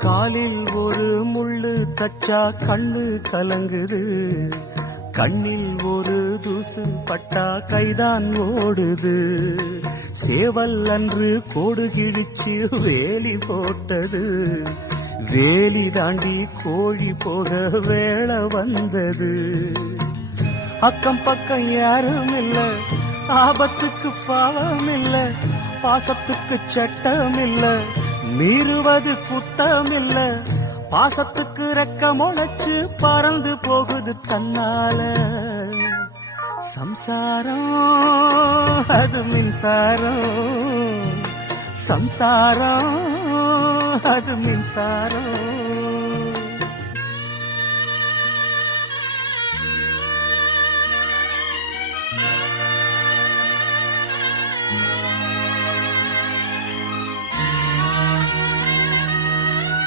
காலில் ஒரு முள்ளு தச்சா கண்ணு கலங்குது, கண்ணில் ஒரு தூசு பட்டா கைதான் ஓடுது. சேவல் அன்று கோடு கிழிச்சு வேலி போட்டது, வேலி தாண்டி கோழி போக வேளை வந்தது. அக்கம் பக்கம் யாரும் இல்ல, ஆபத்துக்கு பாவம் இல்ல, பாசத்துக்கு சட்டம் இல்ல, மீறுவது குத்தம் இல்ல. பாசத்துக்கு ரெக்க முளைச்சு பறந்து போகுது தன்னால. சம்சாரம் அது மின்சாரம், சம்சாரம் அது மின்சாரம்.